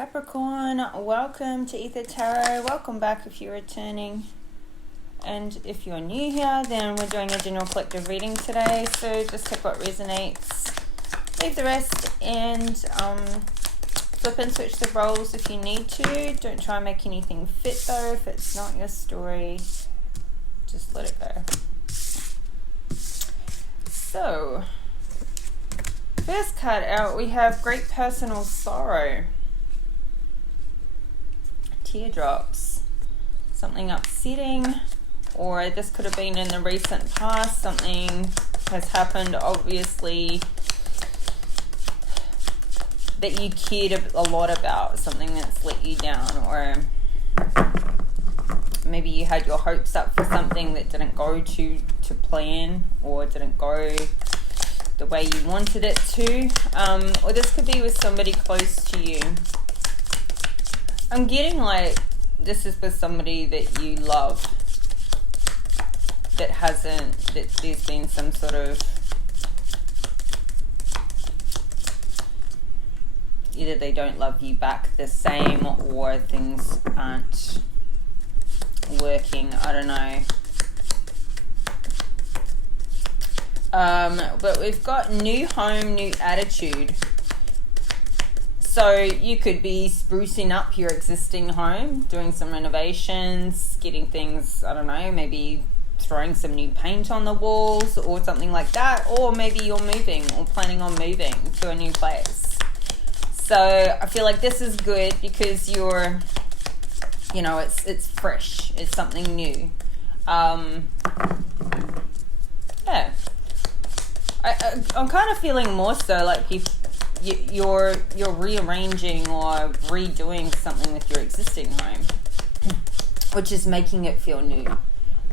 Capricorn, welcome to Ether Tarot. Welcome back if you're returning. And if you're new here, then we're doing a general collective reading today. So just take what resonates, leave the rest, and flip and switch the roles if you need to. Don't try and make anything fit though. If it's not your story, just let it go. So, first card out, we have Great Personal Sorrow. Teardrops. Something upsetting, or this could have been in the recent past. Something has happened, obviously, that you cared a lot about. Something that's let you down, or maybe you had your hopes up for something that didn't go to plan, or didn't go the way you wanted it to. Or this could be with somebody close to you. I'm getting like this is with somebody that you love, that there's been some sort of, either they don't love you back the same, or things aren't working. I don't know. But we've got new home, new attitude. So you could be sprucing up your existing home, doing some renovations, getting things, I don't know, maybe throwing some new paint on the walls or something like that. Or maybe you're moving or planning on moving to a new place. So I feel like this is good because you're, you know, it's fresh. It's something new. Yeah. I'm kind of feeling more so like you're rearranging or redoing something with your existing home, which is making it feel new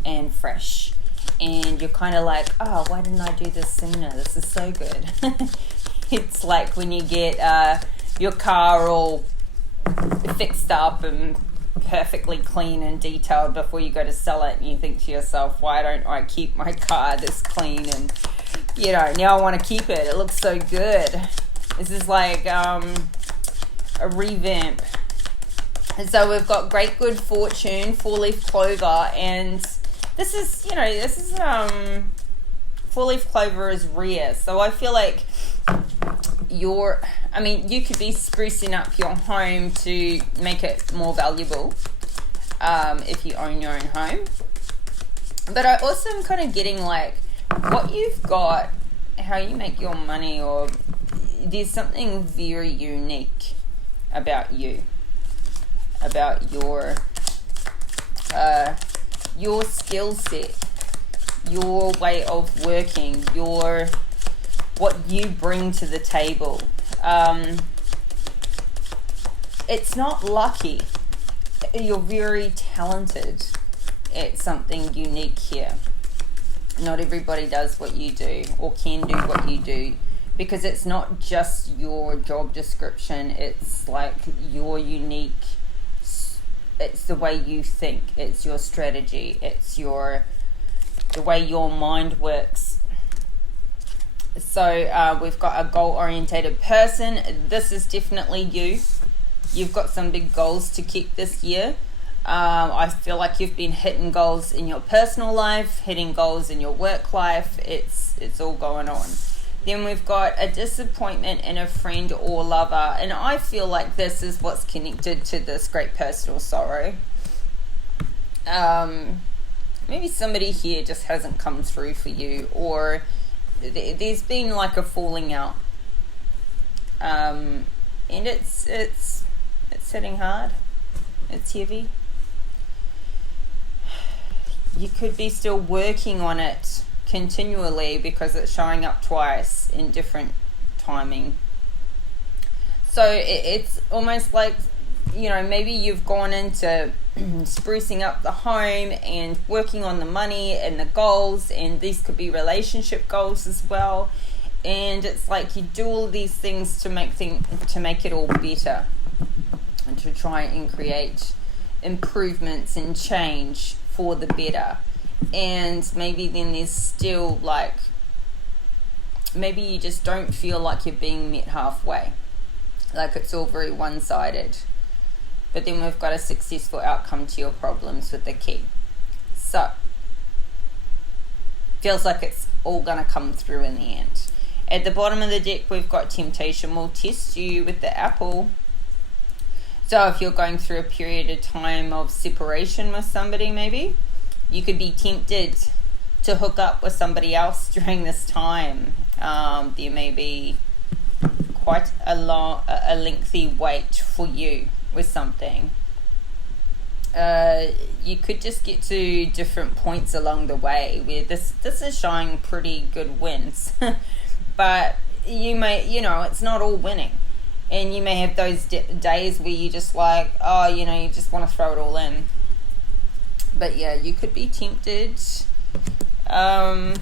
and fresh. And you're kind of like, oh, why didn't I do this sooner? This is so good. It's like when you get your car all fixed up and perfectly clean and detailed before you go to sell it, and you think to yourself, why don't I keep my car this clean? And you know, now I want to keep it. It looks so good. This is like a revamp. And so we've got great good fortune, 4-leaf clover, and this is, you know, four-leaf clover is rare. So I feel like you could be sprucing up your home to make it more valuable if you own your own home. But I also am kind of getting like what you've got, how you make your money, or there's something very unique about you, about your skill set, your way of working, what you bring to the table. It's not lucky. You're very talented. It's something unique here. Not everybody does what you do or can do what you do, because it's not just your job description. It's like your unique, it's the way you think, it's your strategy, it's the way your mind works. So we've got a goal-orientated person. This is definitely you. You've got some big goals to keep this year. I feel like you've been hitting goals in your personal life, hitting goals in your work life. It's all going on. Then we've got a disappointment in a friend or lover, and I feel like this is what's connected to this great personal sorrow. Maybe somebody here just hasn't come through for you, or there's been like a falling out, and it's hitting hard. It's heavy. You could be still working on it continually because it's showing up twice in different timing. So it's almost like, you know, maybe you've gone into sprucing up the home and working on the money and the goals, and these could be relationship goals as well. And it's like you do all these things to make it all better, and to try and create improvements and change for the better. And maybe then there's still like, maybe you just don't feel like you're being met halfway. Like it's all very one-sided. But then we've got a successful outcome to your problems with the key. So, feels like it's all going to come through in the end. At the bottom of the deck, we've got temptation will test you with the apple. So if you're going through a period of time of separation with somebody, maybe, you could be tempted to hook up with somebody else during this time. There may be quite a lengthy wait for you with something. You could just get to different points along the way where this is showing pretty good wins. But you may, it's not all winning. And you may have those days where you just like, you just want to throw it all in. But yeah, you could be tempted. I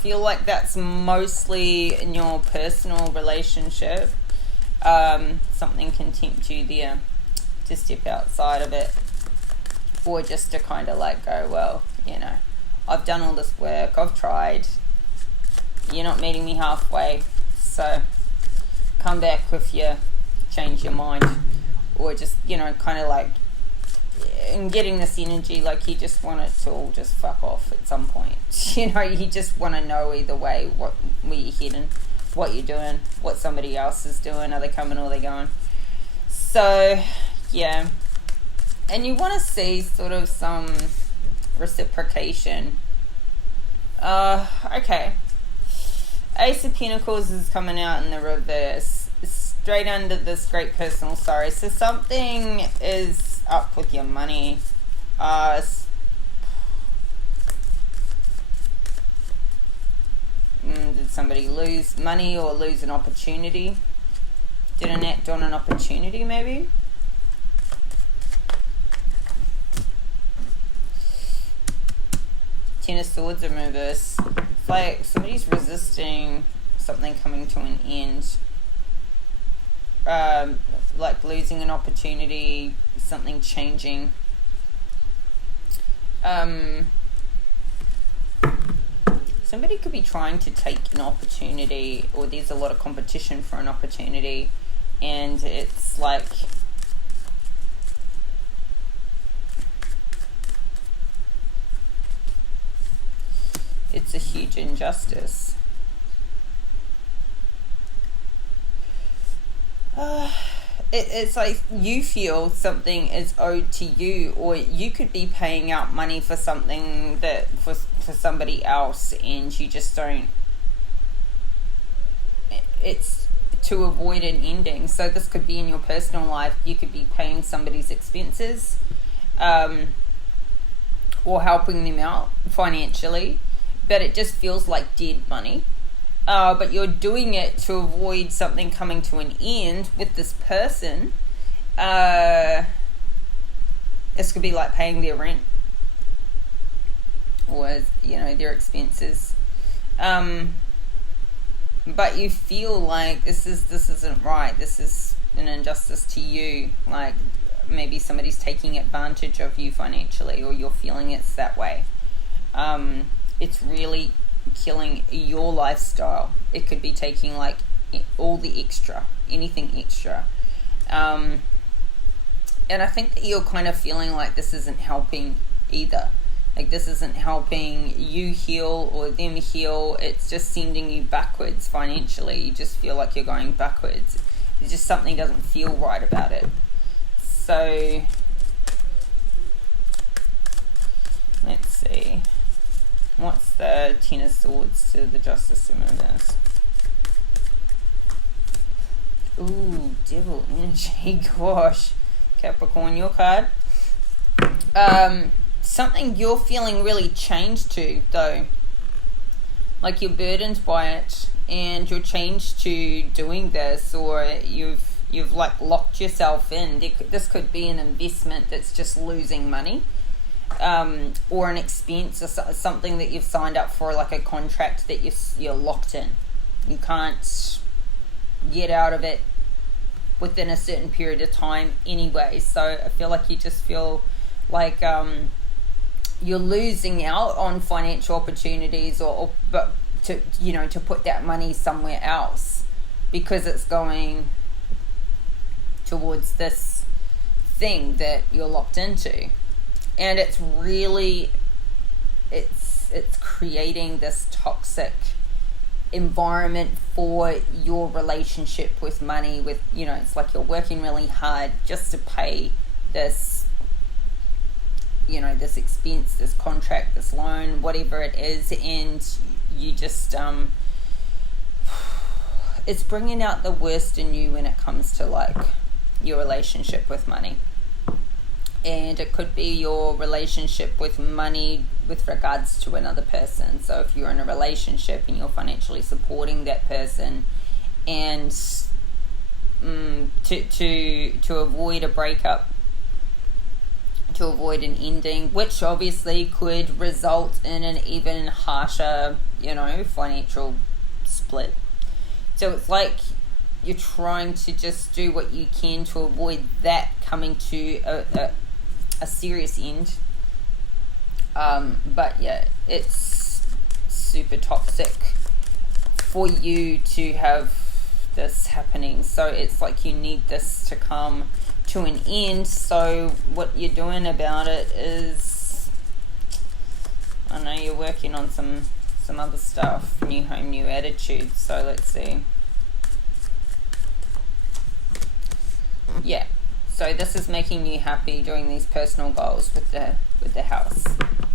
feel like that's mostly in your personal relationship. Something can tempt you there to step outside of it. Or just to kind of like go, well, I've done all this work, I've tried. You're not meeting me halfway, so come back if you change your mind. Or just, kind of like, and getting this energy like you just want it to all just fuck off at some point. You just want to know either way where you're heading, what you're doing, what somebody else is doing, are they coming or are they going. So, yeah. And you want to see sort of some reciprocation. Okay. Ace of Pentacles is coming out in the reverse, straight under this great personal sorrow. So something is up with your money. Did somebody lose money or lose an opportunity? Didn't act on an opportunity, maybe? Ten of Swords in reverse. It's like somebody's resisting something coming to an end. Like losing an opportunity, something changing. Somebody could be trying to take an opportunity, or there's a lot of competition for an opportunity, and it's like it's a huge injustice. It's like you feel something is owed to you, or you could be paying out money for something that for somebody else, and you just don't. It's to avoid an ending. So this could be in your personal life. You could be paying somebody's expenses, or helping them out financially, but it just feels like dead money. But you're doing it to avoid something coming to an end with this person. This could be like paying their rent, or their expenses. But you feel like this isn't right. This is an injustice to you. Like maybe somebody's taking advantage of you financially, or you're feeling it's that way. It's really killing your lifestyle. It could be taking like all the extra, anything extra. And I think that you're kind of feeling like this isn't helping either. Like this isn't helping you heal or them heal. It's just sending you backwards financially. You just feel like you're going backwards. It's just something doesn't feel right about it. So let's see. What's the Ten of Swords to the Justice in reverse? Ooh, Devil energy. Gosh. Capricorn, your card. Something you're feeling really changed to, though. Like you're burdened by it, and you're changed to doing this, or you've like locked yourself in. This could be an investment that's just losing money. Or an expense, or something that you've signed up for, like a contract that you're locked in. You can't get out of it within a certain period of time anyway. So I feel like you just feel like you're losing out on financial opportunities, but to put that money somewhere else, because it's going towards this thing that you're locked into. And it's really, it's creating this toxic environment for your relationship with money, with, you know, it's like you're working really hard just to pay this, you know, this expense, this contract, this loan, whatever it is, and you just it's bringing out the worst in you when it comes to like your relationship with money. And it could be your relationship with money with regards to another person. So if you're in a relationship and you're financially supporting that person, and to avoid a breakup, to avoid an ending, which obviously could result in an even harsher, you know, financial split. So it's like you're trying to just do what you can to avoid that coming to a serious end. But yeah, it's super toxic for you to have this happening. So it's like you need this to come to an end. So what you're doing about it is, I know you're working on some other stuff, new home, new attitude. So let's see. Yeah. So this is making you happy, doing these personal goals with the house.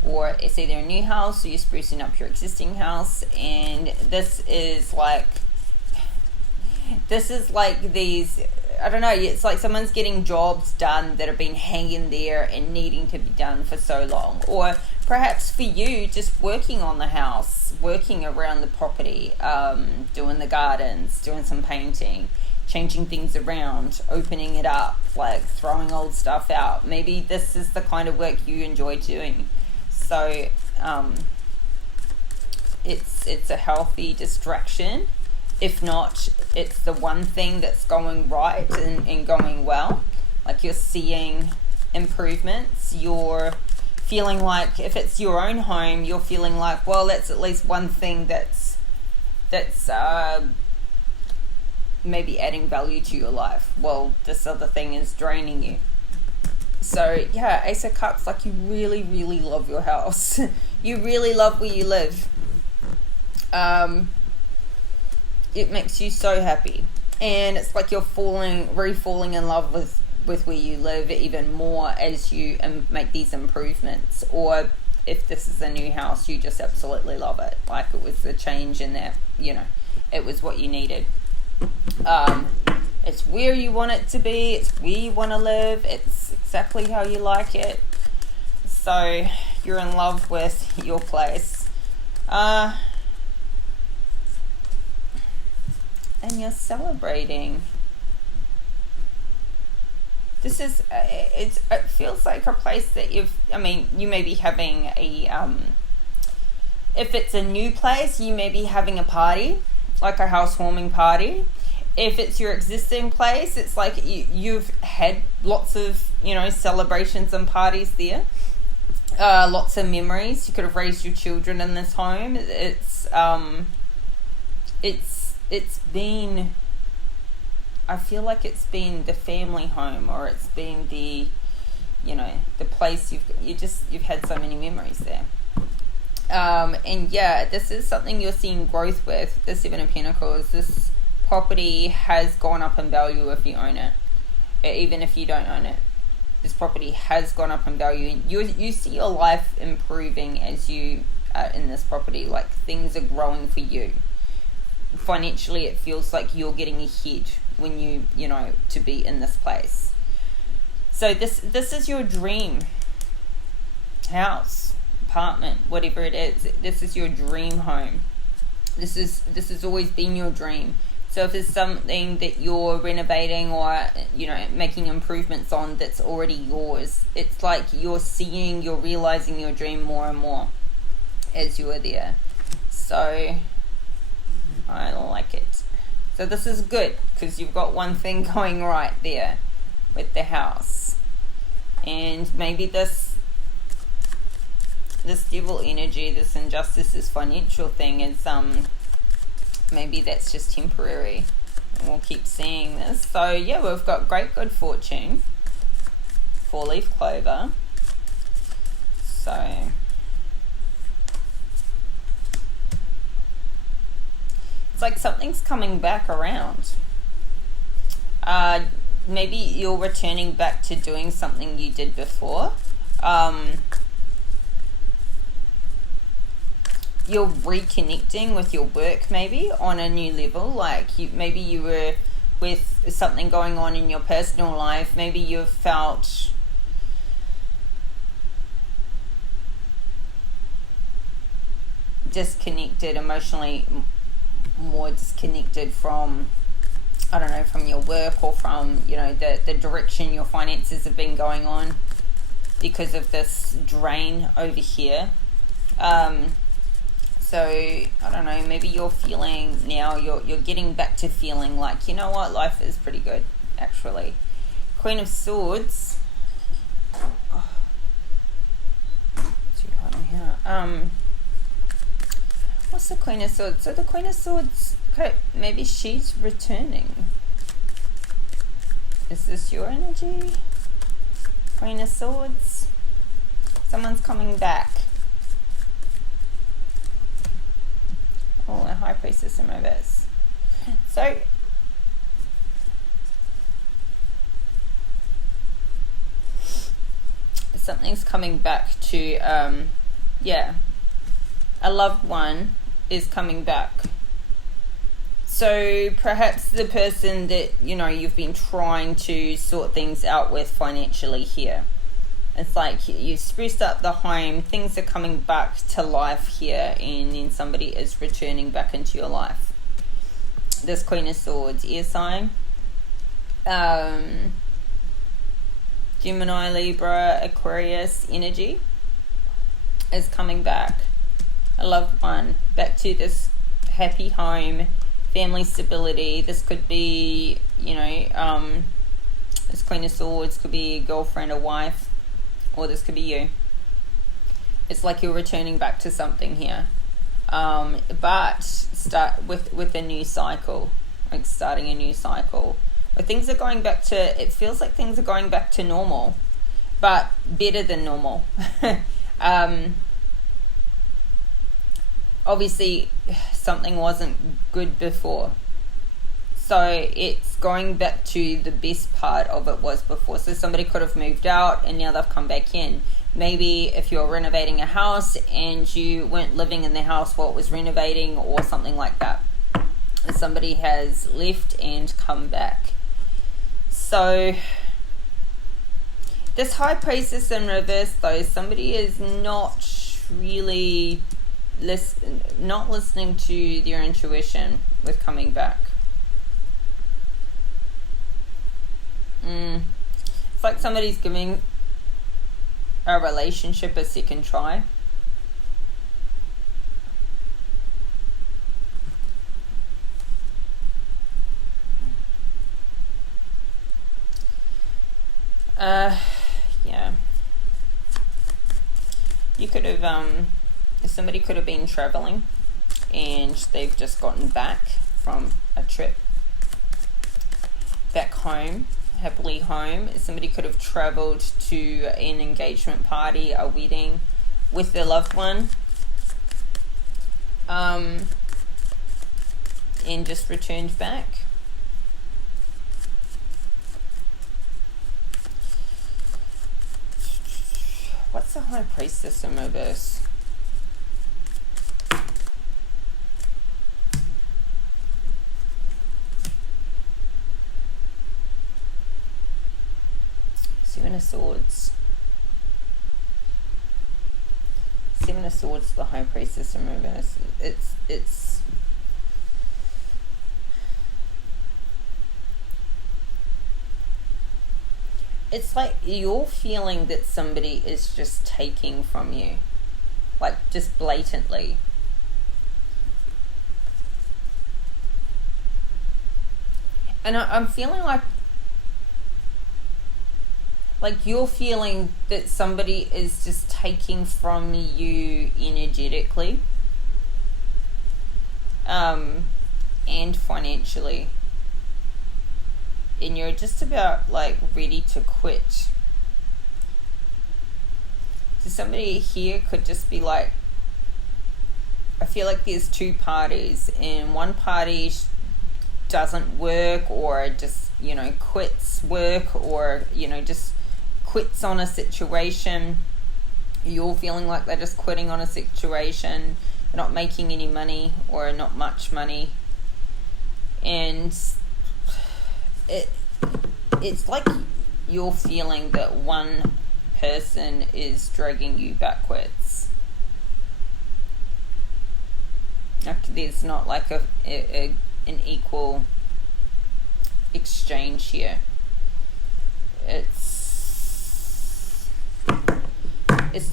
Or it's either a new house or you're sprucing up your existing house. And this is like these, I don't know, it's like someone's getting jobs done that have been hanging there and needing to be done for so long. Or perhaps for you, just working on the house, working around the property, doing the gardens, doing some painting, changing things around, opening it up, like throwing old stuff out. Maybe this is the kind of work you enjoy doing. So it's a healthy distraction. If not, it's the one thing that's going right and going well. Like you're seeing improvements. You're feeling like, if it's your own home, you're feeling like, well, that's at least one thing that's maybe adding value to your life. Well, this other thing is draining you. So yeah, Ace of Cups, like you really, really love your house. You really love where you live. It makes you so happy. And it's like you're re-falling in love with where you live even more as you make these improvements. Or if this is a new house, you just absolutely love it. Like it was the change in that, you know, it was what you needed. It's where you want it to be. It's where you want to live. It's exactly how you like it. So you're in love with your place. And you're celebrating. This is, it feels like a place that you may be having if it's a new place, you may be having a party, like a housewarming party. If it's your existing place, it's like you've had lots of, you know, celebrations and parties there. Lots of memories. You could have raised your children in this home. It's been, I feel like it's been the family home, or it's been the, you know, the place you've had so many memories there. And yeah, this is something you're seeing growth with. The Seven of Pentacles. This property has gone up in value if you own it, even if you don't own it. This property has gone up in value. You see your life improving as you are in this property. Like things are growing for you. Financially, it feels like you're getting ahead when you know, to be in this place. So this is your dream house, apartment, whatever it is. This is your dream home. This has always been your dream. So if there's something that you're renovating or, you know, making improvements on that's already yours, it's like you're realizing your dream more and more as you are there. So I like it. So this is good because you've got one thing going right there with the house. And maybe this devil energy, this injustice, this financial thing is maybe that's just temporary. we'll keep seeing this. So yeah, we've got great good fortune, 4-leaf clover. So it's like something's coming back around. Maybe you're returning back to doing something you did before. You're reconnecting with your work maybe on a new level. Like maybe you were with something going on in your personal life. Maybe you've felt disconnected emotionally, more disconnected from, I don't know, from your work or from, you know, the direction your finances have been going on because of this drain over here. So I don't know, maybe you're feeling now, you're getting back to feeling like, you know what, life is pretty good actually. Queen of Swords. Oh, too hot in here. What's the Queen of Swords? So the Queen of Swords, okay, maybe she's returning. Is this your energy? Queen of Swords. Someone's coming back. Oh, a High Priestess in reverse. So something's coming back to yeah, a loved one is coming back. So perhaps the person that, you know, you've been trying to sort things out with financially here. It's like you spruced up the home, things are coming back to life here, and then somebody is returning back into your life. This Queen of Swords, air sign. Gemini, Libra, Aquarius energy is coming back. A loved one, back to this happy home, family stability. This could be, you know, this Queen of Swords could be a girlfriend or wife, or this could be you. It's like you're returning back to something here, but start with a new cycle, like starting a new cycle. But things are going back to, it feels like things are going back to normal, but better than normal. Obviously something wasn't good before, so it's going back to the best part of it was before. So somebody could have moved out and now they've come back in. Maybe if you're renovating a house and you weren't living in the house while it was renovating or something like that, and somebody has left and come back. So this High Priestess in reverse though, somebody is not really not listening to their intuition with coming back. It's like somebody's giving a relationship a second try. Yeah. You could have somebody could have been traveling and they've just gotten back from a trip back home, happily home. Somebody could have traveled to an engagement party, a wedding with their loved one, and just returned back. What's the High Priestess in reverse? Seven of Swords. Seven of Swords, the High Priestess in reverse. It's like you're feeling that somebody is just taking from you, like just blatantly. And I'm feeling like you're feeling that somebody is just taking from you energetically, and financially. and you're just about like ready to quit. So somebody here could just be like, I feel like there's two parties, and one party doesn't work, or just, you know, quits work, or, you know, just quits on a situation. You're feeling like they're just quitting on a situation, they're not making any money, or not much money, and it's like you're feeling that one person is dragging you backwards. There's not like an equal exchange here. It's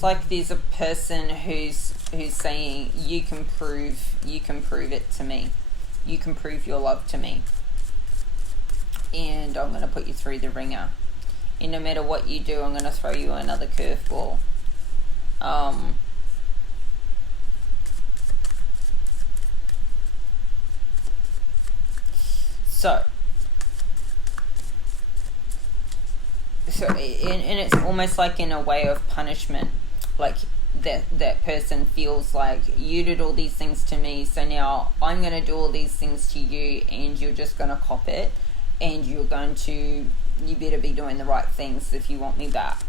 like there's a person who's saying, you can prove it to me, you can prove your love to me, and I'm going to put you through the ringer, and no matter what you do, I'm going to throw you another curveball. So and it's almost like in a way of punishment, like that person feels like, you did all these things to me, so now I'm going to do all these things to you, and you're just going to cop it, and you better be doing the right things if you want me back,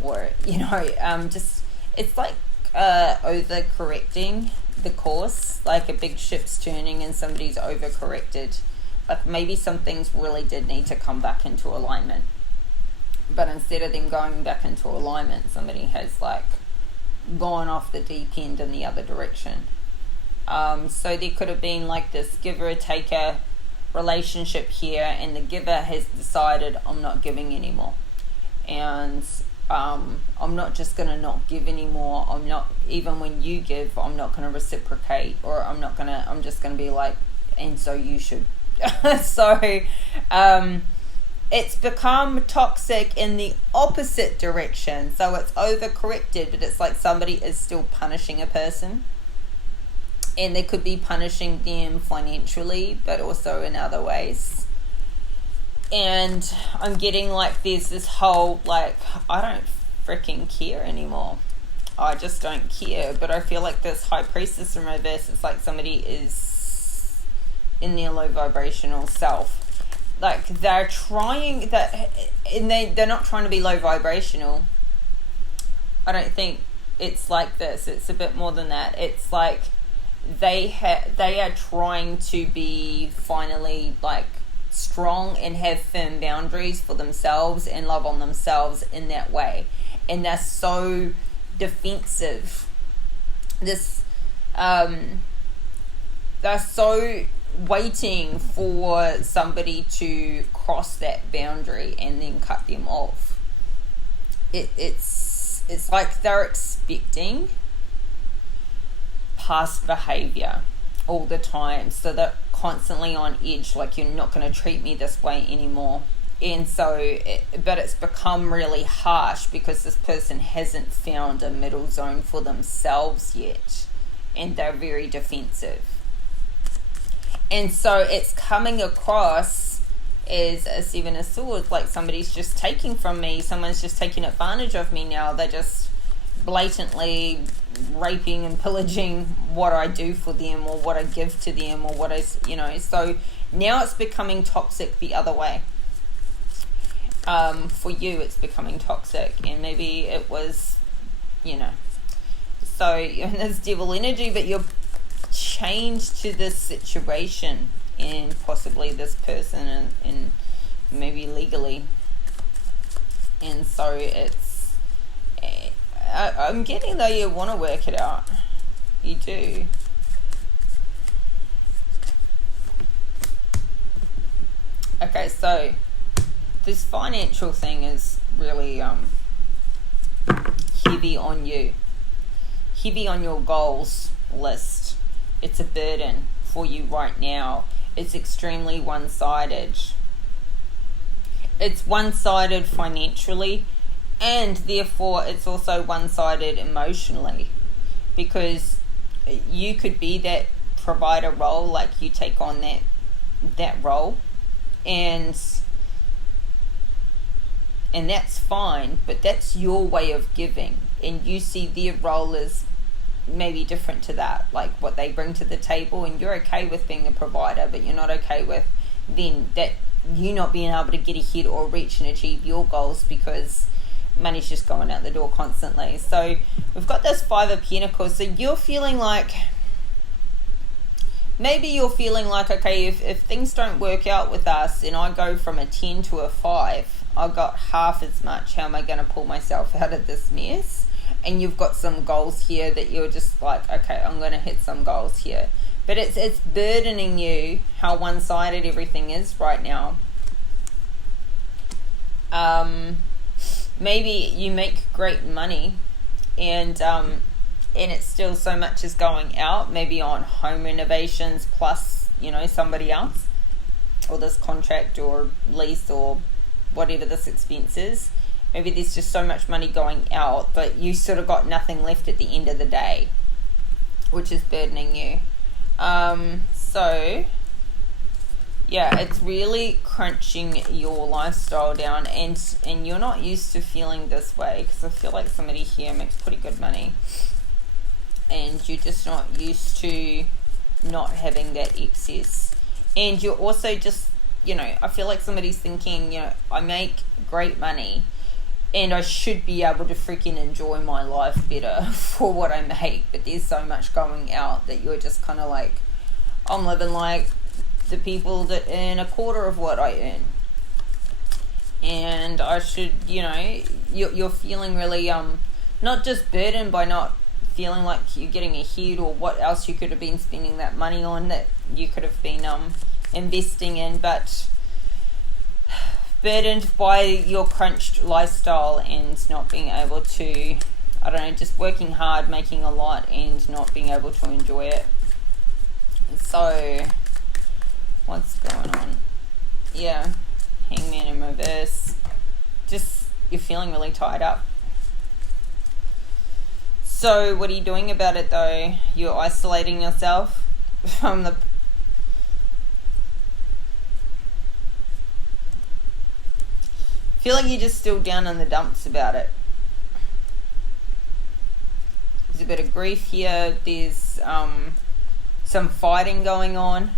or, you know, just, it's like overcorrecting the course, like a big ship's turning and somebody's overcorrected. Like maybe some things really did need to come back into alignment, but instead of them going back into alignment, somebody has like gone off the deep end in the other direction. So there could have been like this giver-taker relationship here, and the giver has decided, I'm not giving anymore, and I'm not just going to not give anymore. I'm not, even when you give, I'm not going to reciprocate, or I'm just going to be like, and so you should. So it's become toxic in the opposite direction. So it's overcorrected, but it's like somebody is still punishing a person, and they could be punishing them financially, but also in other ways. And I'm getting like there's this whole like, I don't freaking care anymore, I just don't care. But I feel like this High Priestess in reverse, it's like somebody is in their low vibrational self, like they're trying that, and they're not trying to be low vibrational. I don't think it's like this. It's a bit more than that. It's like they are trying to be finally like strong and have firm boundaries for themselves and love on themselves in that way, and they're so defensive. They're so waiting for somebody to cross that boundary and then cut them off. It's like they're expecting past behavior all the time, so they're constantly on edge, like, you're not going to treat me this way anymore. And so but it's become really harsh because this person hasn't found a middle zone for themselves yet, and they're very defensive. And so it's coming across as a Seven of Swords, like somebody's just taking from me, someone's just taking advantage of me now. They're just blatantly raping and pillaging what I do for them, or what I give to them, or what I, so now it's becoming toxic the other way. For you, it's becoming toxic, and maybe it was, so you're in this devil energy, but you're changed to this situation and possibly this person, and maybe legally. And so it's, I'm getting though you want to work it out. You do. Okay, so this financial thing is really heavy on you. Heavy on your goals list. It's a burden for you right now. It's extremely one-sided. It's one-sided financially, and therefore it's also one-sided emotionally, because you could be that provider role, like you take on that role, and that's fine, but that's your way of giving, and you see their role as maybe different to that, like what they bring to the table, and you're okay with being a provider, but you're not okay with then that you not being able to get ahead or reach and achieve your goals because money's just going out the door constantly. So we've got this Five of Pentacles. So you're feeling like, maybe you're feeling like, okay, if things don't work out with us and I go from a 10 to a 5, I got half as much. How am I going to pull myself out of this mess? And you've got some goals here that you're just like, okay, I'm going to hit some goals here. But it's burdening you how one-sided everything is right now. Maybe you make great money and it's still so much is going out, maybe on home renovations plus, you know, somebody else, or this contract or lease or whatever this expense is. Maybe there's just so much money going out, but you sort of got nothing left at the end of the day, which is burdening you. So yeah, it's really crunching your lifestyle down, and you're not used to feeling this way, because I feel like somebody here makes pretty good money and you're just not used to not having that excess. And you're also just, you know, I feel like somebody's thinking, you know, I make great money and I should be able to freaking enjoy my life better for what I make, but there's so much going out that you're just kind of like, I'm living like the people that earn a quarter of what I earn, and I should, you know, you're feeling really not just burdened by not feeling like you're getting ahead, or what else you could have been spending that money on that you could have been investing in, but burdened by your crunched lifestyle and not being able to, I don't know, just working hard, making a lot, and not being able to enjoy it. So what's going on? Yeah, Hangman in reverse. Just, you're feeling really tied up. So what are you doing about it though? You're isolating yourself from the... feel like you're just still down in the dumps about it. There's a bit of grief here. There's some fighting going on.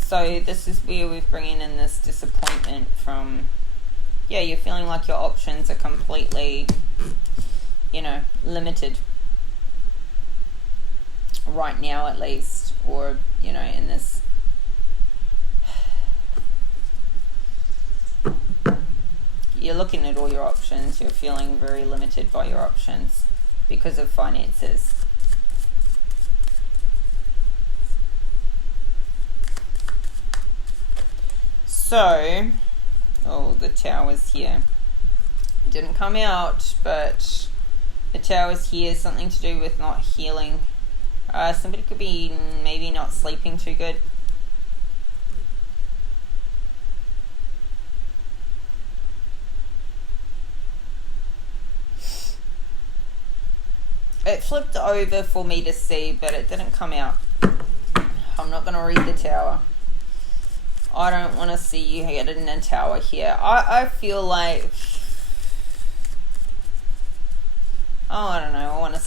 So this is where we're bringing in this disappointment from, yeah, you're feeling like your options are completely, you know, limited right now at least, or, you know, in this. You're looking at all your options, you're feeling very limited by your options because of finances. So, oh, the Tower's here. It didn't come out, but the Tower's here. Something to do with not healing. Somebody could be maybe not sleeping too good. It flipped over for me to see, but it didn't come out. I'm not going to read the Tower. I don't want to see you get in a tower here. I feel like, oh, I don't know. I want to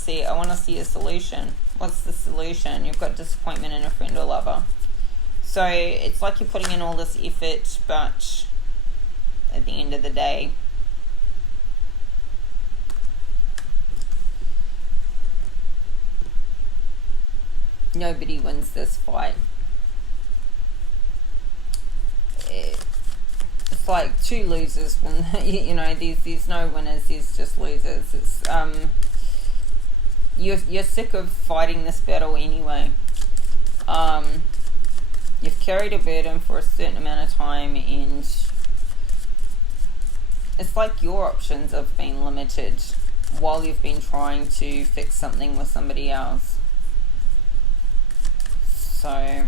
see a solution. What's the solution? You've got disappointment in a friend or lover. So it's like you're putting in all this effort, but at the end of the day, nobody wins this fight. It's like two losers when, you know, there's no winners, there's just losers. It's you're sick of fighting this battle anyway. You've carried a burden for a certain amount of time, and it's like your options have been limited while you've been trying to fix something with somebody else. So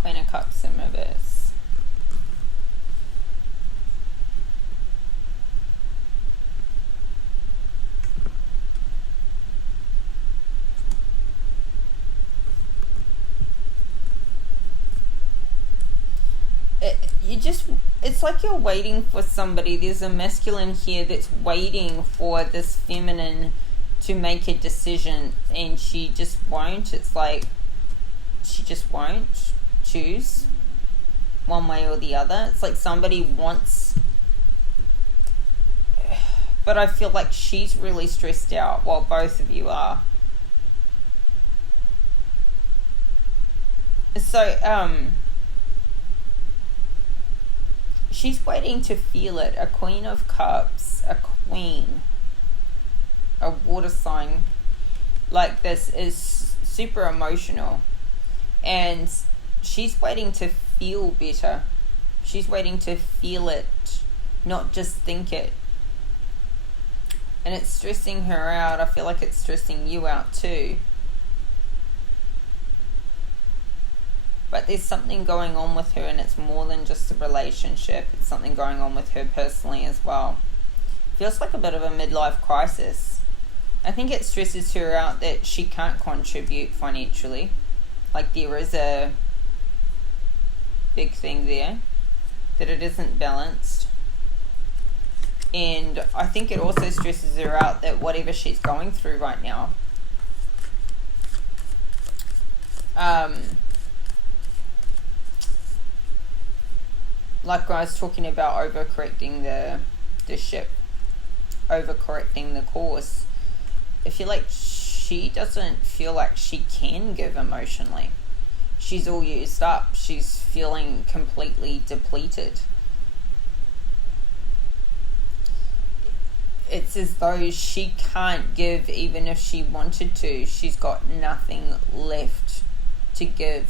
Queen of Cups in reverse. it's like you're waiting for somebody. There's a masculine here that's waiting for this feminine to make a decision, and she just won't. It's like she just won't choose one way or the other. It's like somebody wants, but I feel like she's really stressed out while both of you are. So, she's waiting to feel it. A Queen of Cups, a queen, a water sign like this is super emotional, and she's waiting to feel better. She's waiting to feel it, not just think it. And it's stressing her out. I feel like it's stressing you out too. But there's something going on with her, and it's more than just a relationship. It's something going on with her personally as well. Feels like a bit of a midlife crisis. I think it stresses her out that she can't contribute financially. Like there is a big thing there, that it isn't balanced. And I think it also stresses her out that whatever she's going through right now, like I was talking about overcorrecting the ship, overcorrecting the course, I feel like she doesn't feel like she can give emotionally. She's all used up. She's feeling completely depleted. It's as though she can't give even if she wanted to. She's got nothing left to give,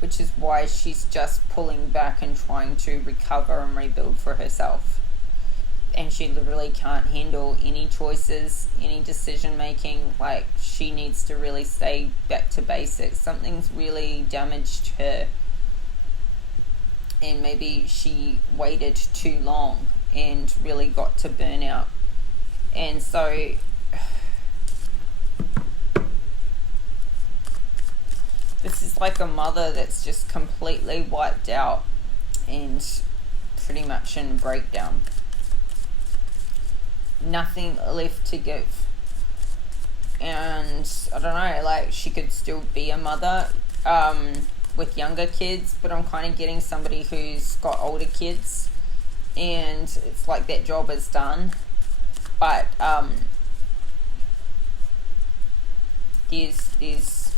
which is why she's just pulling back and trying to recover and rebuild for herself. And she literally can't handle any choices, any decision making. Like, she needs to really stay back to basics. Something's really damaged her, and maybe she waited too long and really got to burnout. And so this is like a mother that's just completely wiped out and pretty much in breakdown. Nothing left to give. And I don't know, like, she could still be a mother with younger kids, but I'm kind of getting somebody who's got older kids, and it's like that job is done. But there's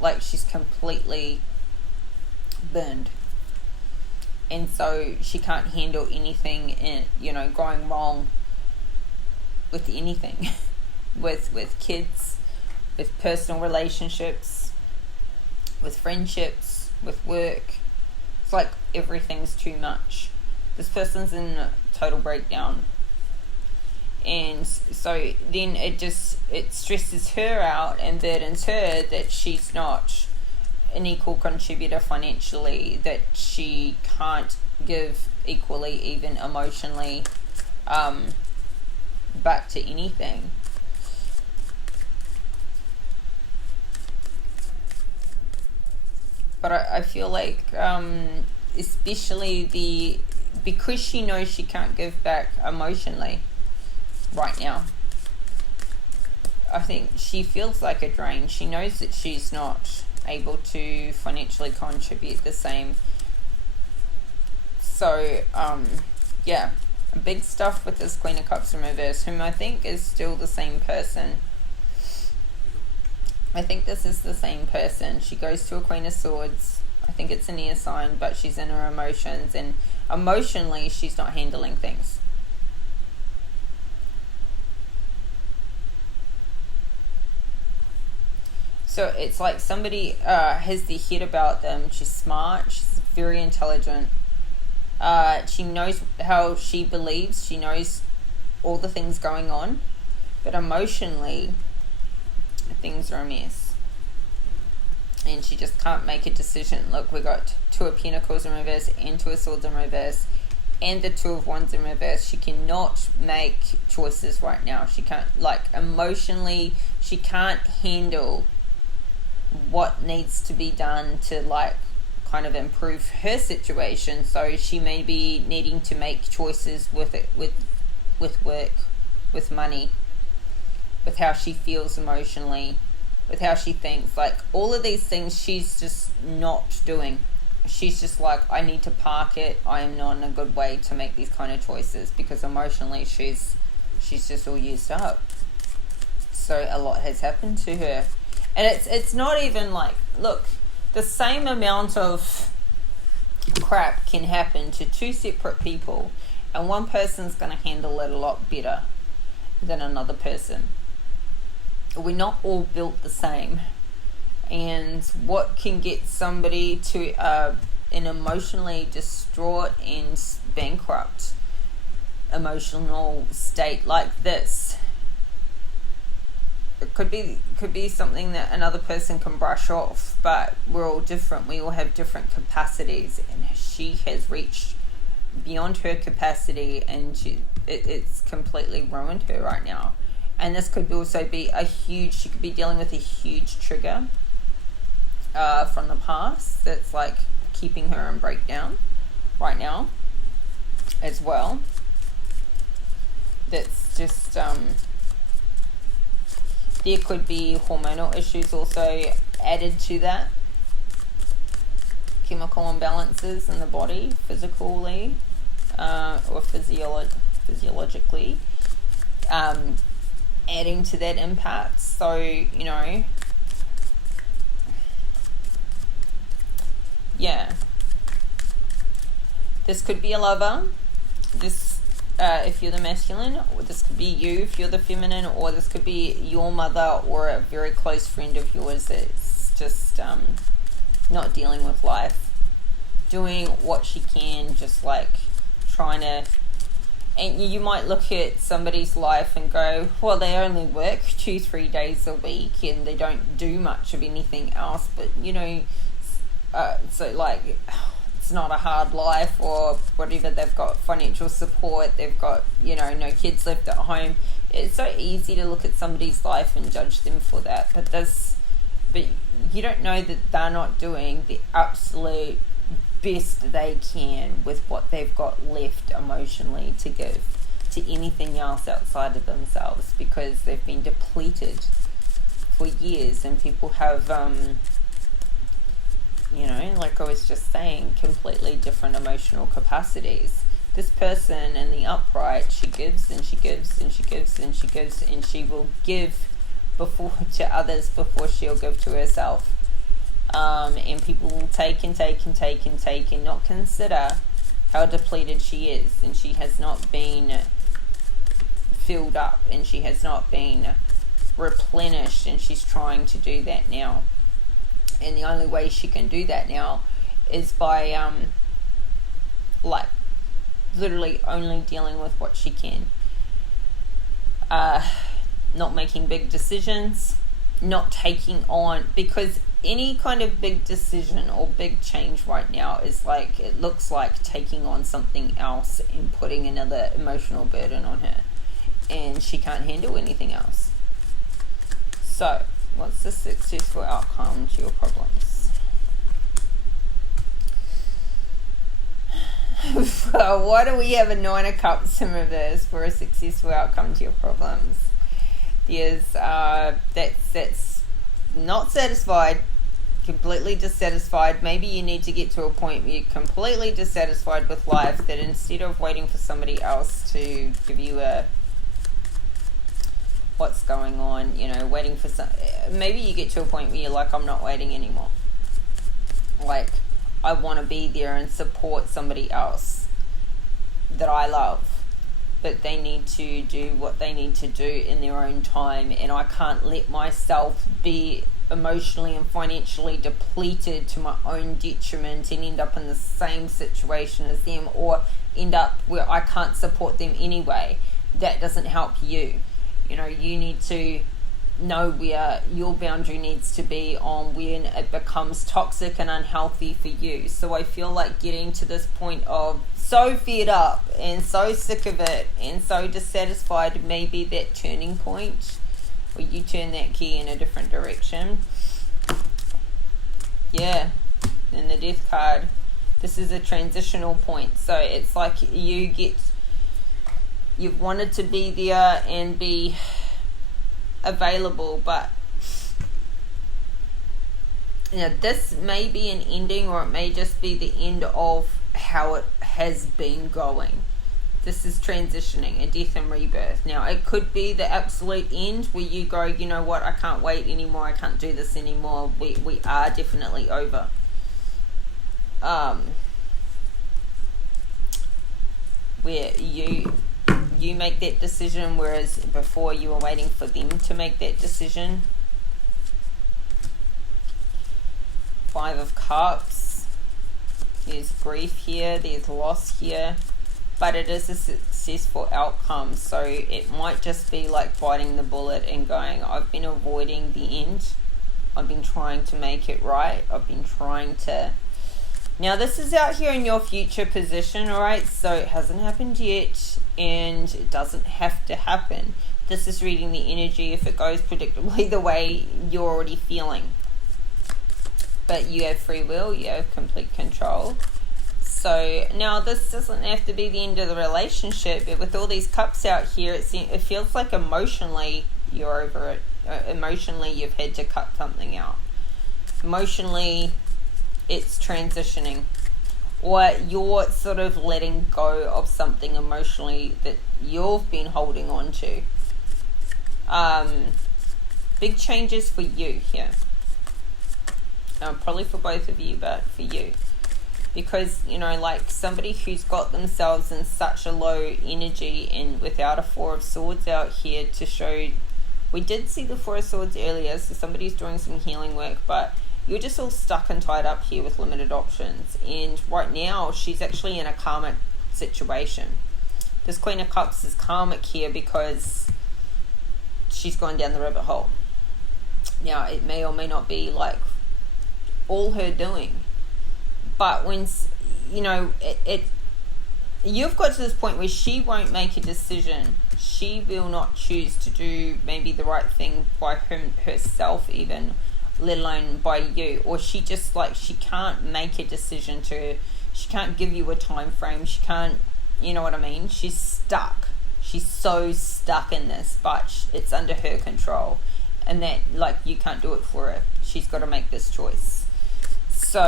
like, she's completely burned, and so she can't handle anything, in, going wrong with anything, with kids, with personal relationships, with friendships, with work. It's like everything's too much. This person's in total breakdown. And so then it stresses her out and burdens her that she's not an equal contributor financially, that she can't give equally, even emotionally, back to anything. But I feel like, especially because she knows she can't give back emotionally right now, I think she feels like a drain. She knows that she's not able to financially contribute the same. So, yeah, big stuff with this Queen of Cups in reverse, whom I think is still the same person. I think this is the same person. She goes to a Queen of Swords. I think it's an air sign, but she's in her emotions, and emotionally she's not handling things. So it's like somebody has their head about them. She's smart. She's very intelligent. She knows how she believes. She knows all the things going on. But emotionally, things are a mess. And she just can't make a decision. Look, we got Two of Pentacles in reverse and Two of Swords in reverse and the Two of Wands in reverse. She cannot make choices right now. She can't, emotionally, she can't handle what needs to be done to kind of improve her situation. So she may be needing to make choices with work, with money, with how she feels emotionally, with how she thinks. Like, all of these things she's just not doing. She's just like, I need to park it. I am not in a good way to make these kind of choices, because emotionally she's just all used up. So a lot has happened to her. And it's not even like, look, the same amount of crap can happen to two separate people, and one person's going to handle it a lot better than another person. We're not all built the same. And what can get somebody to an emotionally distraught and bankrupt emotional state like this, it could be something that another person can brush off, but we're all different. We all have different capacities, and she has reached beyond her capacity, and it's completely ruined her right now. And this could also be she could be dealing with a huge trigger from the past that's like keeping her in breakdown right now as well. That's just there could be hormonal issues also added to that, chemical imbalances in the body, physically or physiologically, adding to that impact. So, you know, yeah, this could be a lover. This if you're the masculine, or this could be you if you're the feminine, or this could be your mother or a very close friend of yours that's just not dealing with life, doing what she can, just like trying to. And you might look at somebody's life and go, well, they only work 2-3 days a week and they don't do much of anything else. But, you know, so like, it's not a hard life or whatever. They've got financial support. They've got, you know, no kids left at home. It's so easy to look at somebody's life and judge them for that. But you don't know that they're not doing the absolute best they can with what they've got left emotionally to give to anything else outside of themselves, because they've been depleted for years, and people have you know, like I was just saying, completely different emotional capacities. This person in the upright, she gives and she gives and she gives and she gives, and she will give to others before she'll give to herself. And people will take and take and take and take and not consider how depleted she is, and she has not been filled up, and she has not been replenished, and she's trying to do that now. And the only way she can do that now is by like literally only dealing with what she can, not making big decisions, not taking on, because any kind of big decision or big change right now is like, it looks like taking on something else and putting another emotional burden on her, and she can't handle anything else. So, what's the successful outcome to your problems? Why do we have a 9 of Cups in reverse for a successful outcome to your problems? There's that's not satisfied, completely dissatisfied. Maybe you need to get to a point where you're completely dissatisfied with life, that instead of waiting for somebody else to give you a what's going on, you know, waiting for maybe you get to a point where you're like, I'm not waiting anymore. Like, I want to be there and support somebody else that I love, but they need to do what they need to do in their own time, and I can't let myself be emotionally and financially depleted to my own detriment and end up in the same situation as them, or end up where I can't support them anyway. That doesn't help you. You know, you need to know where your boundary needs to be on when it becomes toxic and unhealthy for you. So I feel like getting to this point of so fed up and so sick of it and so dissatisfied may be that turning point where you turn that key in a different direction. Yeah. And the Death card, this is a transitional point. So it's like you've wanted to be there and be available, but this may be an ending, or it may just be the end of how it has been going. This is transitioning, a death and rebirth. Now, it could be the absolute end where you go, you know what, I can't wait anymore, I can't do this anymore, we are definitely over. Where you make that decision, whereas before you were waiting for them to make that decision. 5 of Cups. There's grief here, there's loss here, but it is a successful outcome. So it might just be like biting the bullet and going, I've been avoiding the end, I've been trying to make it right, I've been trying to... Now this is out here in your future position, alright, so it hasn't happened yet, and it doesn't have to happen. This is reading the energy if it goes predictably the way you're already feeling. But you have free will, you have complete control. So now this doesn't have to be the end of the relationship, but with all these cups out here, it feels like emotionally you're over it. Emotionally you've had to cut something out. Emotionally it's transitioning, or you're sort of letting go of something emotionally that you've been holding on to. Big changes for you here. Probably for both of you, but for you, because like somebody who's got themselves in such a low energy, and without a 4 of Swords out here to show, we did see the 4 of Swords earlier, so somebody's doing some healing work, but you're just all stuck and tied up here with limited options. And right now she's actually in a karmic situation. This Queen of Cups is karmic here because she's gone down the rabbit hole. Now it may or may not be like all her doing, but when you've got to this point where she won't make a decision, she will not choose to do maybe the right thing by herself even, let alone by you, or she just she can't make a decision she can't give you a time frame, she can't, you know what I mean, she's stuck, she's so stuck in this, but it's under her control, and that you can't do it for her, she's got to make this choice. So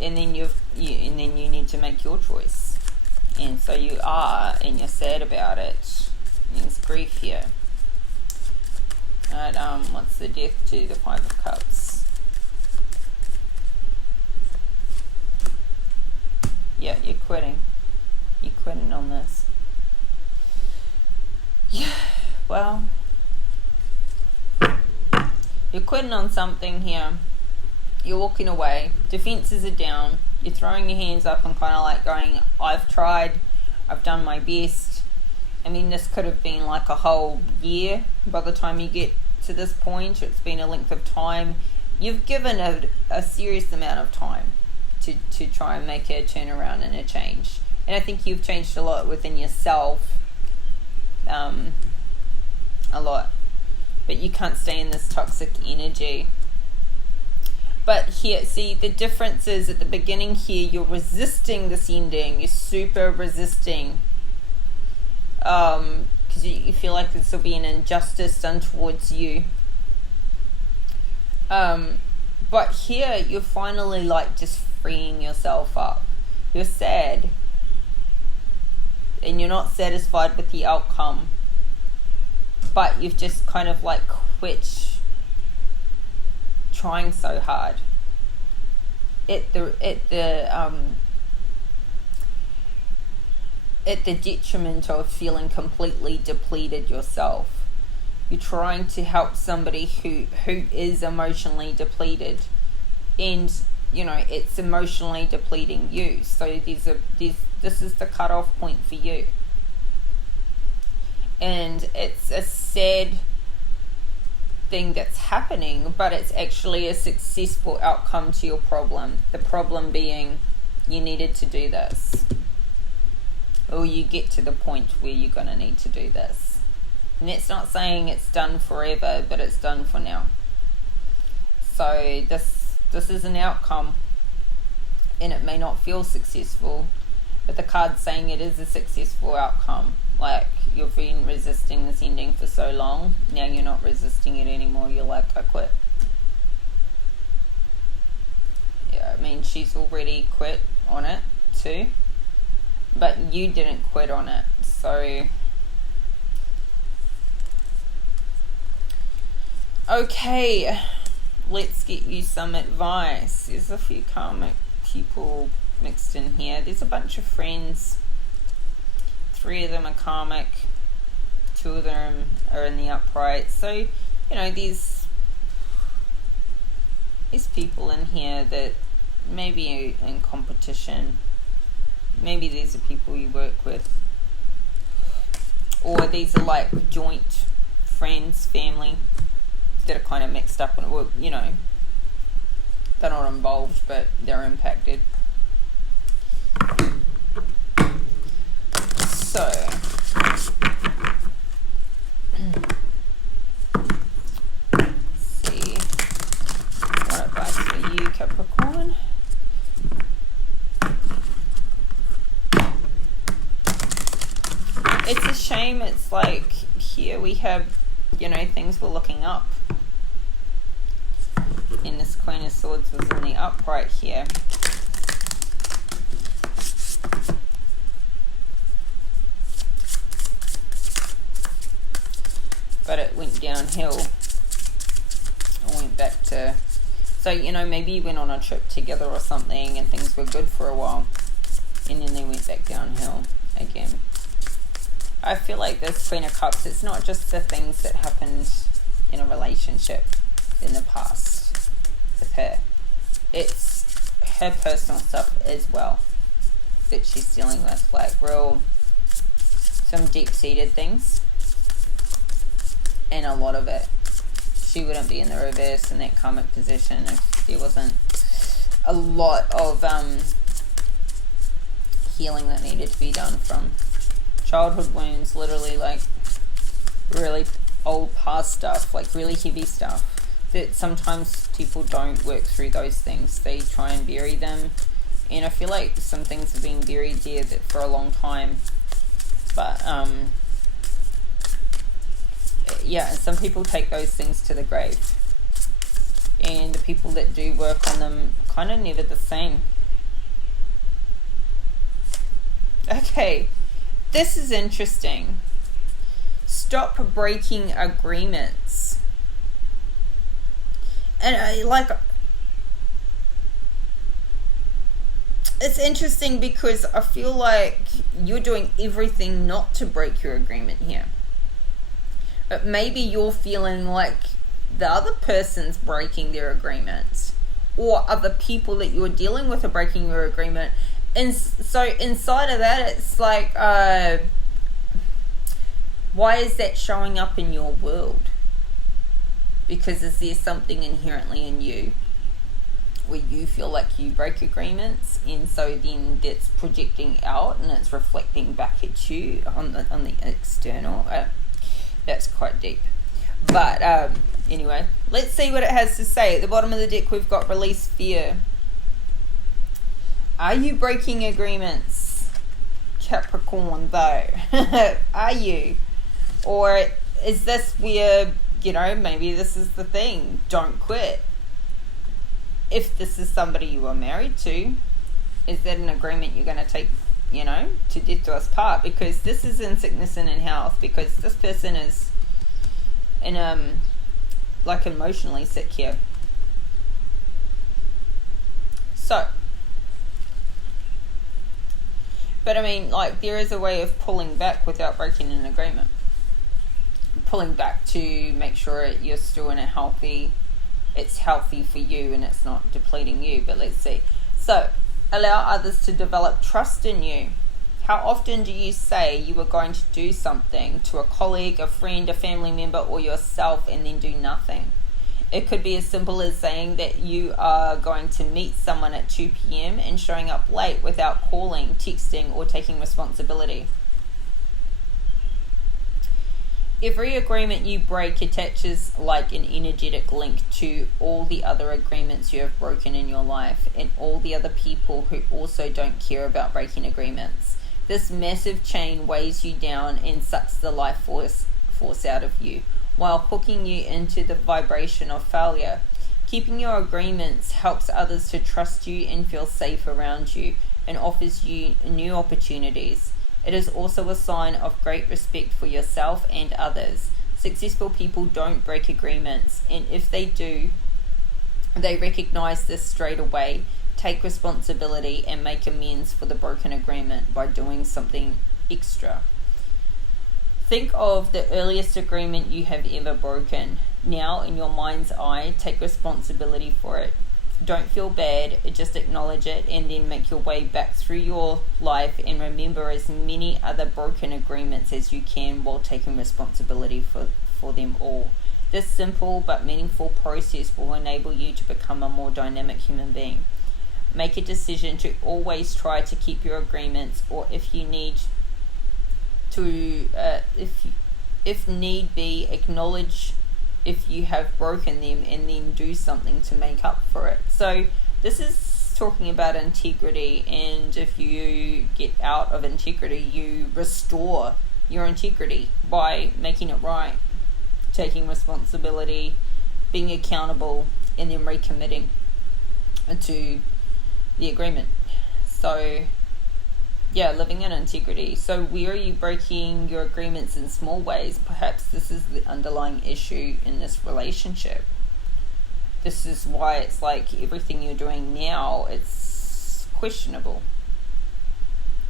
and then you need to make your choice, and so you are, and you're sad about it. There's grief here. Alright, what's the Death to the 5 of Cups? Yeah, you're quitting. You're quitting on this. Yeah, well, you're quitting on something here. You're walking away. Defenses are down. You're throwing your hands up and kind of going, I've tried. I've done my best. I mean, this could have been a whole year by the time you get to this point. It's been a length of time. You've given a serious amount of time to try and make a turnaround and a change. And I think you've changed a lot within yourself. A lot. But you can't stay in this toxic energy. But here, see, the difference is at the beginning here, you're resisting this ending. You're super resisting. Because you feel like this will be an injustice done towards you. But here, you're finally just freeing yourself up. You're sad. And you're not satisfied with the outcome. But you've just kind of quit trying so hard at the detriment of feeling completely depleted yourself. You're trying to help somebody who is emotionally depleted, and it's emotionally depleting you. So this is the cutoff point for you, and it's a sad thing that's happening, but it's actually a successful outcome to your problem. The problem being you needed to do this, or you get to the point where you're going to need to do this. And it's not saying it's done forever, but it's done for now. So this is an outcome. and it may not feel successful, but the card's saying it is a successful outcome. Like, you've been resisting this ending for so long, now you're not resisting it anymore. You're like, I quit. Yeah, I mean, she's already quit on it too, but you didn't quit on it. So okay, let's get you some advice. There's a few karmic people mixed in here. There's a bunch of friends. 3 of them are karmic. 2 of them are in the upright. So, you know, there's people in here that maybe in competition. Maybe these are people you work with. Or these are like joint friends, family, that are kind of mixed up in it. You know, they're not involved, but they're impacted. So, let's see. What advice for you, Capricorn? It's a shame. It's like here we have, you know, things were looking up. And this Queen of Swords was in the upright here. But it went downhill. I went back to... So, you know, maybe you went on a trip together or something and things were good for a while. And then they went back downhill again. I feel like this Queen of Cups, it's not just the things that happened in a relationship in the past with her. It's her personal stuff as well that she's dealing with. Like some deep-seated things. And a lot of it. She wouldn't be in the reverse in that karmic position if there wasn't a lot of healing that needed to be done from childhood wounds, literally like really old past stuff, like really heavy stuff that sometimes people don't work through those things. They try and bury them, and I feel like some things have been buried there that for a long time. But yeah, and some people take those things to the grave, and the people that do work on them kind of never the same. Okay, this is interesting. Stop breaking agreements. And it's interesting because I feel like you're doing everything not to break your agreement here. But maybe you're feeling like the other person's breaking their agreements, or other people that you're dealing with are breaking your agreement. And so inside of that, it's like, why is that showing up in your world? Because is there something inherently in you where you feel like you break agreements, and so then that's projecting out and it's reflecting back at you on the external? That's quite deep. But anyway, let's see what it has to say. At the bottom of the deck, we've got release fear. Are you breaking agreements, Capricorn, though? Are you? Or is this where, you know, maybe this is the thing. Don't quit. If this is somebody you are married to, is that an agreement you're going to take, you know, to death do us part? Because this is in sickness and in health. Because this person is in like emotionally sick here. So, but I mean, like, there is a way of pulling back without breaking an agreement. Pulling back to make sure you're still in a healthy, it's healthy for you and it's not depleting you. But let's see. So, allow others to develop trust in you. How often do you say you are going to do something to a colleague, a friend, a family member, or yourself and then do nothing? It could be as simple as saying that you are going to meet someone at 2 p.m. and showing up late without calling, texting, or taking responsibility. Every agreement you break attaches like an energetic link to all the other agreements you have broken in your life and all the other people who also don't care about breaking agreements. This massive chain weighs you down and sucks the life force out of you, while hooking you into the vibration of failure. Keeping your agreements helps others to trust you and feel safe around you, and offers you new opportunities. It is also a sign of great respect for yourself and others. Successful people don't break agreements, and if they do, they recognize this straight away, take responsibility, and make amends for the broken agreement by doing something extra. Think of the earliest agreement you have ever broken. Now, in your mind's eye, take responsibility for it. Don't feel bad, just acknowledge it, and then make your way back through your life and remember as many other broken agreements as you can while taking responsibility for them all. This simple but meaningful process will enable you to become a more dynamic human being. Make a decision to always try to keep your agreements, or if you need to, if need be, acknowledge if you have broken them and then do something to make up for it. So this is talking about integrity, and if you get out of integrity, you restore your integrity by making it right, taking responsibility, being accountable, and then recommitting to the agreement. So yeah, living in integrity. So where are you breaking your agreements in small ways? Perhaps this is the underlying issue in this relationship. This is why it's like everything you're doing now, it's questionable.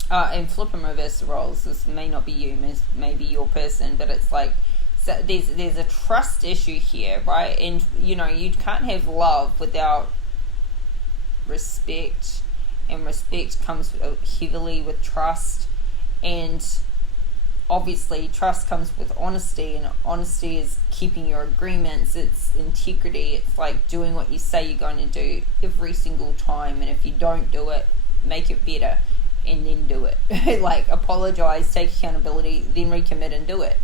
And flip and reverse the roles. This may not be you, may be your person, but it's like, so there's a trust issue here, right? And you can't have love without respect. And respect comes heavily with trust, and obviously trust comes with honesty, and honesty is keeping your agreements. It's integrity. It's like doing what you say you're going to do every single time, and if you don't do it, make it better and then do it. Like apologize, take accountability, then recommit and do it.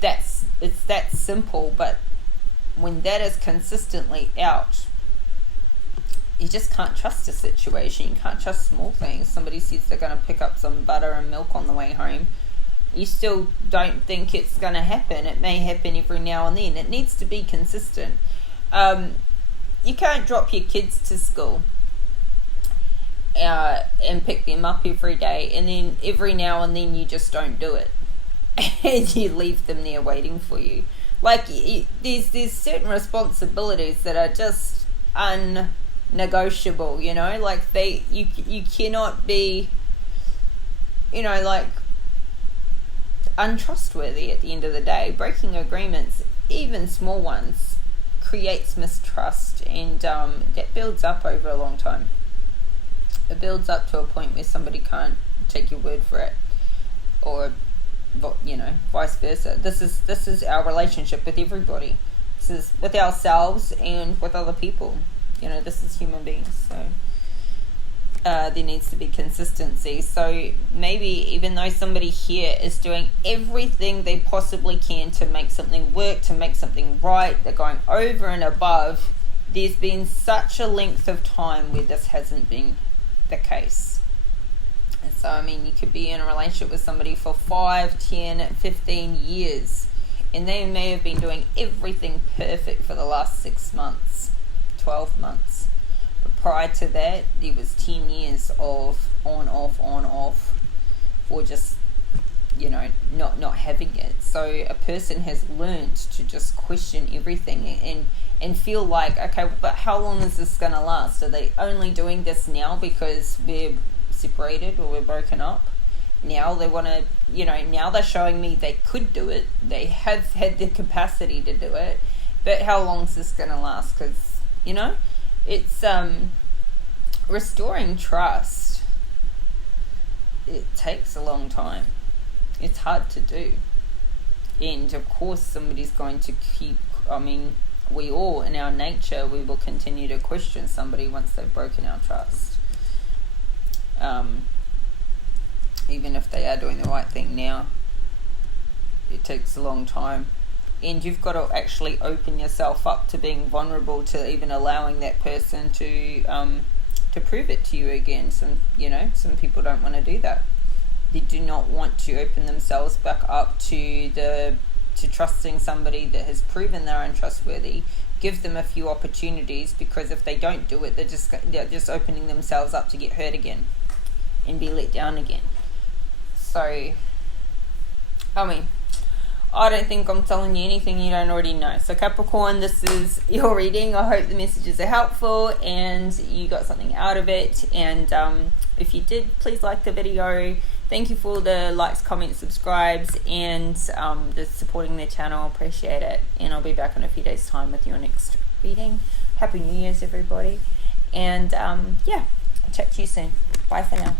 It's that simple. But when that is consistently out, you just can't trust a situation. You can't trust small things. Somebody says they're going to pick up some butter and milk on the way home. You still don't think it's going to happen. It may happen every now and then. It needs to be consistent. You can't drop your kids to school and pick them up every day, and then every now and then you just don't do it. And you leave them there waiting for you. Like, there's certain responsibilities that are just negotiable, like you cannot be like untrustworthy at the end of the day. Breaking agreements, even small ones, creates mistrust, and that builds up over a long time. It builds up to a point where somebody can't take your word for it, or vice versa. This is our relationship with everybody. This is with ourselves and with other people. This is human beings, so there needs to be consistency. So maybe even though somebody here is doing everything they possibly can to make something work, to make something right, they're going over and above, there's been such a length of time where this hasn't been the case. And so, you could be in a relationship with somebody for 5, 10, 15 years, and they may have been doing everything perfect for the last 6 months. 12 months, but prior to that there was 10 years of on off, or just not having it. So a person has learned to just question everything and feel like, okay, but how long is this gonna last? Are they only doing this now because we're separated or we're broken up? Now they want to, now they're showing me they could do it, they have had the capacity to do it, but how long is this gonna last? Because it's restoring trust. It takes a long time. It's hard to do. And of course somebody's going to keep, we all, in our nature, we will continue to question somebody once they've broken our trust. Even if they are doing the right thing now. it takes a long time. And you've got to actually open yourself up to being vulnerable, to even allowing that person to prove it to you again. Some people don't want to do that. They do not want to open themselves back up to trusting somebody that has proven they're untrustworthy. Give them a few opportunities, because if they don't do it, they're just opening themselves up to get hurt again and be let down again. So, I mean, I don't think I'm telling you anything you don't already know. So Capricorn, this is your reading. I hope the messages are helpful and you got something out of it. And if you did, please like the video. Thank you for the likes, comments, subscribes, and the supporting the channel. Appreciate it. And I'll be back in a few days' time with your next reading. Happy New Year's, everybody. And yeah, I'll chat to you soon. Bye for now.